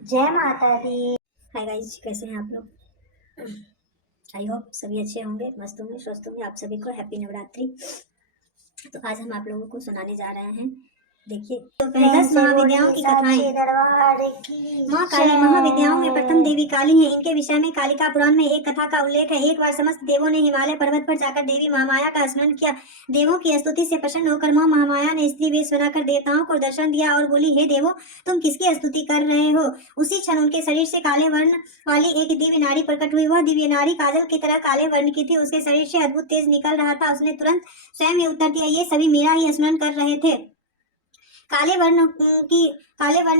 जय माता दी। Hi guys, कैसे हैं आप लोग। आई होप सभी अच्छे होंगे, मस्त होंगे, स्वस्थ होंगे। आप सभी को हैप्पी नवरात्रि। तो आज हम आप लोगों को सुनाने जा रहे हैं, देखिए, तो प्रेम 10 से महाविद्याओं बोलिए की साक्षी कथाएं। दरबार की माँ काली महाविद्याओं में प्रथम जय। देवी काली है। इनके विषय में कालिका पुराण में एक कथा का उल्लेख है। एक बार समस्त देवों ने हिमालय पर्वत पर जाकर देवी महामाया का स्मरण किया। देवों की स्तुति से प्रसन्न होकर माँ महामाया ने स्त्री वेश बनाकर देवताओं को दर्शन दिया और बोली, हे देवो, तुम किसकी स्तुति कर रहे हो। उसी क्षण उनके शरीर से काले वर्ण वाली एक दिव्य नारी प्रकट हुई। वह दिव्य नारी काजल की तरह काले वर्ण की थी। उसके शरीर से अद्भुत तेज निकल रहा था। उसने तुरंत स्वयं ही उत्तर दिया, ये सभी मेरा ही स्मरण कर रहे थे। काले वर्ण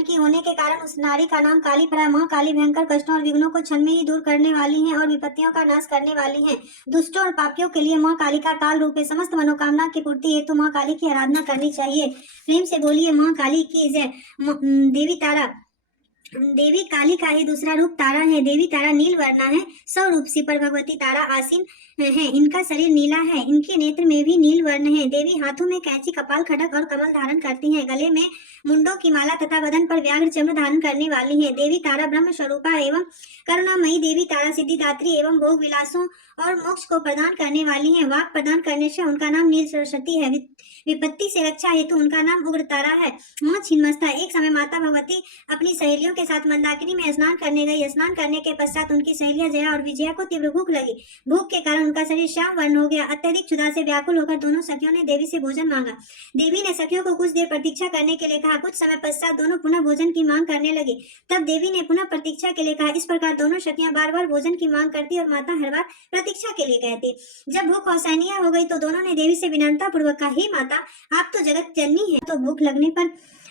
की होने के कारण उस नारी का नाम काली पड़ा। माँ काली भयंकर कष्टों और विघ्नों को क्षण में ही दूर करने वाली हैं और विपत्तियों का नाश करने वाली हैं। दुष्टों और पापियों के लिए माँ काली का काल रूप है। समस्त मनोकामना की पूर्ति हेतु माँ काली की आराधना करनी चाहिए। प्रेम से बोलिए माँ काली की जय। देवी तारा, देवी काली का ही दूसरा रूप तारा है। देवी तारा नील वर्णा है। सौ रूप सी पर भगवती तारा आसीन है। इनका शरीर नीला है। इनके नेत्र में भी नील वर्ण है। देवी हाथों में कैंची, कपाल खड़क और कमल धारण करती हैं। गले में मुंडों की माला तथा बदन पर व्याघ्र चम्र धारण करने वाली है। देवी तारा ब्रह्म स्वरूपा एवं करुणामयी देवी तारा सिद्धिदात्री एवं भोग विलासों और मोक्ष को प्रदान करने वाली है। वाक प्रदान करने से उनका नाम नील सरस्वती है। विपत्ति से रक्षा हेतु उनका नाम उग्र तारा है। माँ छिन्नमस्ता। एक समय माता भगवती अपनी सहेलियों के साथ मंदाकिनी में स्नान करने गई। स्नान करने के पश्चात उनकी सहेलियां जया और विजया को तीव्र भूख लगी। भूख के कारण उनका शरीर श्याम वर्ण हो गया। अत्यधिक क्षुधा से व्याकुल होकर दोनों सखियों ने देवी से भोजन मांगा। देवी ने सखियों को कुछ देर प्रतीक्षा करने के लिए कहा। कुछ समय पश्चात दोनों पुनः भोजन की मांग करने लगी। तब देवी ने पुनः प्रतीक्षा के लिए कहा। इस प्रकार दोनों सखियां बार बार भोजन की मांग करती और माता हर बार प्रतीक्षा के लिए कहती। जब भूख असहनीय हो गई तो दोनों ने देवी से विनम्रता पूर्वक कहा, हे माता, आप तो जगत जननी है, तो भूख लगने पर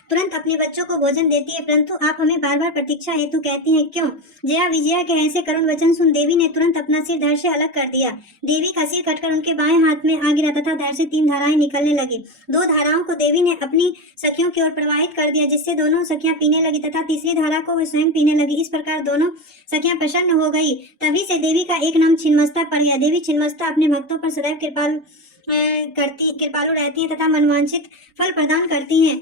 तुरंत अपने बच्चों को भोजन देती है, परंतु आप हमें बार बार प्रतीक्षा हेतु कहती हैं, क्यों। जया विजया के ऐसे करुण वचन सुन देवी ने तुरंत अपना सिर धड़ से अलग कर दिया। देवी का सिर कटकर उनके बाएं हाथ में आ गिरा तथा धड़ से 3 धाराएं निकलने लगी। 2 धाराओं को देवी ने अपनी सखियों की ओर प्रवाहित कर दिया, जिससे दोनों सखियां पीने लगी तथा तीसरी धारा को वे स्वयं पीने लगी। इस प्रकार दोनों सखियां प्रसन्न हो गई। तभी से देवी का एक नाम छिन्नमस्ता पड़ गया। देवी छिन्नमस्ता अपने भक्तों पर सदैव कृपालु रहती हैं तथा मनवांछित फल प्रदान करती हैं।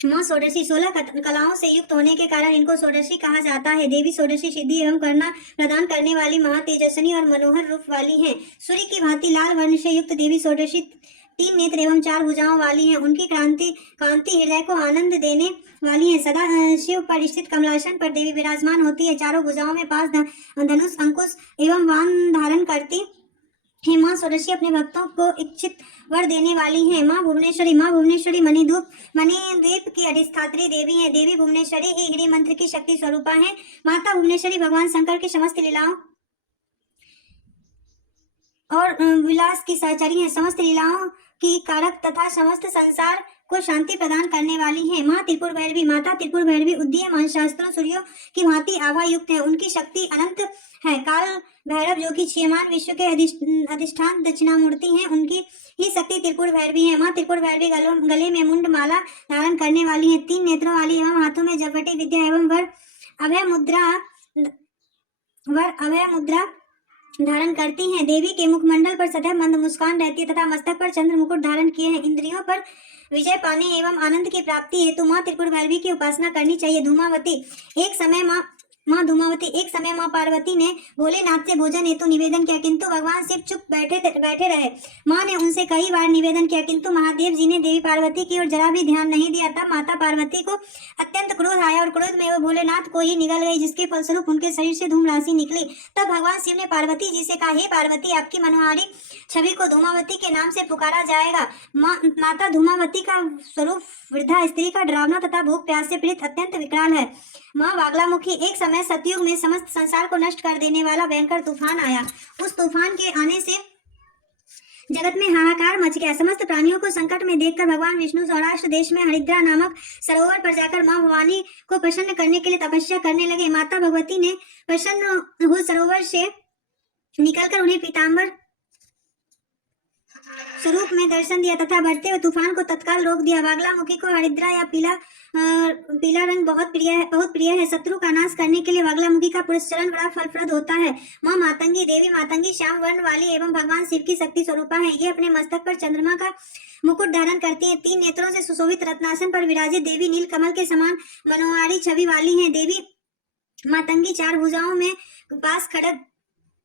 माँ षोडशी 16 कलाओं से युक्त होने के कारण इनको षोडशी कहा जाता है। देवी षोडशी सिद्धि एवं करुणा प्रदान करने वाली महातेजस्विनी और मनोहर रूप वाली हैं। सूर्य की भांति लाल वर्ण से युक्त देवी षोडशी 3 नेत्र एवं 4 भुजाओं वाली हैं। उनकी कांति हृदय को आनंद देने वाली है। सदा शिव पर स्थित कमलासन पर देवी विराजमान होती है। चारों भुजाओं में 5 धनुष, अंकुश एवं वाण धारण करती है। माँ षोडशी अपने भक्तों को इच्छित वर देने वाली हैं। माँ भुवनेश्वरी मणिद्वीप की अधिष्ठात्री देवी है। देवी भुवनेश्वरी ही गिरि मंत्र की शक्ति स्वरूपा है। माता भुवनेश्वरी भगवान शंकर की समस्त लीलाओं और विलास की सहचरी है। समस्त लीलाओं की कारक तथा समस्त संसार को शांति प्रदान करने वाली है। माँ त्रिपुर भैरवी, माता त्रिपुर भैरवी उदीयमान शास्त्रों सूर्यों की भांति आभा युक्त है। उनकी शक्ति अनंत है। काल भैरव जो कि क्षीयमान विश्व के अधिष्ठान दक्षिणामूर्ति हैं, उनकी ही शक्ति त्रिपुर भैरवी है। माँ त्रिपुर भैरवी गले में मुंड माला धारण करने वाली है। 3 नेत्रों वाली एवं हाथों में जपटी विद्या एवं अभय मुद्रा धारण करती हैं। देवी के मुखमंडल पर सदैव मंद मुस्कान रहती है तथा मस्तक पर चंद्र मुकुट धारण किए हैं। इंद्रियों पर विजय पाने एवं आनंद की प्राप्ति हेतु माँ त्रिपुर भैरवी की उपासना करनी चाहिए। एक समय माँ पार्वती ने भोलेनाथ से भोजन हेतु निवेदन किया, किंतु भगवान शिव चुप बैठे रहे। माँ ने उनसे कई बार निवेदन किया, किंतु महादेव जी ने देवी पार्वती की ओर जरा भी ध्यान नहीं दिया। तब माता पार्वती को अत्यंत क्रोध आया और क्रोध में वो भोलेनाथ को ही निगल गई, जिसके फलस्वरूप उनके शरीर से धूम राशि निकली। तब भगवान शिव ने पार्वती जी से कहा, हे पार्वती, आपकी मनोहारी छवि को धूमावती के नाम से पुकारा जाएगा। माता धूमावती का स्वरूप वृद्धा स्त्री का डरावना तथा भूख प्यास से पीड़ित अत्यंत विकराल है। माँ वागलामुखी। एक समय सतयुग में समस्त संसार को नष्ट कर देने वाला भयंकर तूफान आया। उस तूफान के आने से जगत में हाहाकार मच गया। समस्त प्राणियों को संकट में देखकर भगवान विष्णु सौराष्ट्र देश में हरिद्रा नामक सरोवर पर जाकर माँ भवानी को प्रसन्न करने के लिए तपस्या करने लगे। माता भगवती ने प्रसन्न हो सरोवर से निकलकर उन्हें पीताम्बर स्वरूप में दर्शन दिया तथा बढ़ते हुए तूफान को तत्काल रोक दिया। वागलामुखी को हरिद्रा या पीला रंग बहुत प्रिय है। शत्रु का नाश करने के लिए वागलामुखी का पुरस्चरण बड़ा फलप्रद होता है। माँ मातंगी। देवी मातंगी श्याम वर्ण वाली एवं भगवान शिव की शक्ति स्वरूपा है। ये अपने मस्तक पर चंद्रमा का मुकुट धारण करती है। 3 नेत्रों से सुशोभित रत्नासन पर विराजित देवी नील कमल के समान मनोहारी छवि वाली है। देवी मातंगी चार भुजाओं में पास खड़ग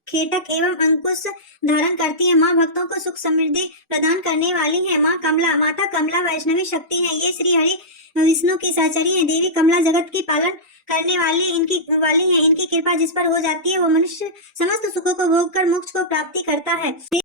खेटक एवं अंकुश धारण करती है। माँ भक्तों को सुख समृद्धि प्रदान करने वाली है। माँ कमला, माता कमला वैष्णवी शक्ति है। ये श्री हरि विष्णु की सहचरी है। देवी कमला जगत की पालन करने वाली है। इनकी कृपा जिस पर हो जाती है वो मनुष्य समस्त सुखों को भोग कर मोक्ष को प्राप्ति करता है।